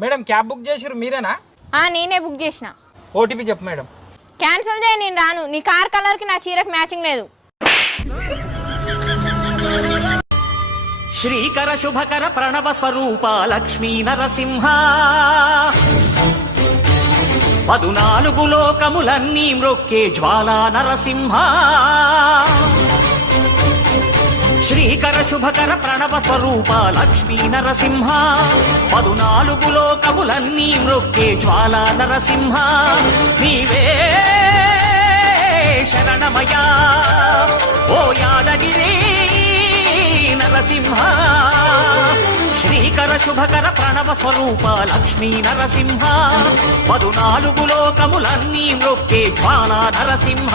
Madam cab book చేసిరు మీరేనా? నేనే బుక్ చేసిన. ఓటీపీ చెప్పు మేడం. క్యాన్సిల్ చేయి, నేను రాను. నీ కార్ కలర్కి నా చీరకు మ్యాచింగ్ లేదు. శ్రీకర శుభకర ప్రణవ స్వరూప లక్ష్మీ నరసింహ 14 లోకములన్నీ మ్రొక్కే జ్వాలా నరసింహ. శ్రీకర శుభకర ప్రణవ స్వరూప లక్ష్మీ నరసింహ 14 లోకములన్నీ మ్రొక్కే జ్వాలా నరసింహ. నీవే శరణమయా ఓ యాదగిరి నరసింహ. శ్రీకర శుభకర ప్రణవ స్వరూప లక్ష్మీ నరసింహ 14 లోకములన్నీ మ్రొక్కే జ్వాలా నరసింహ.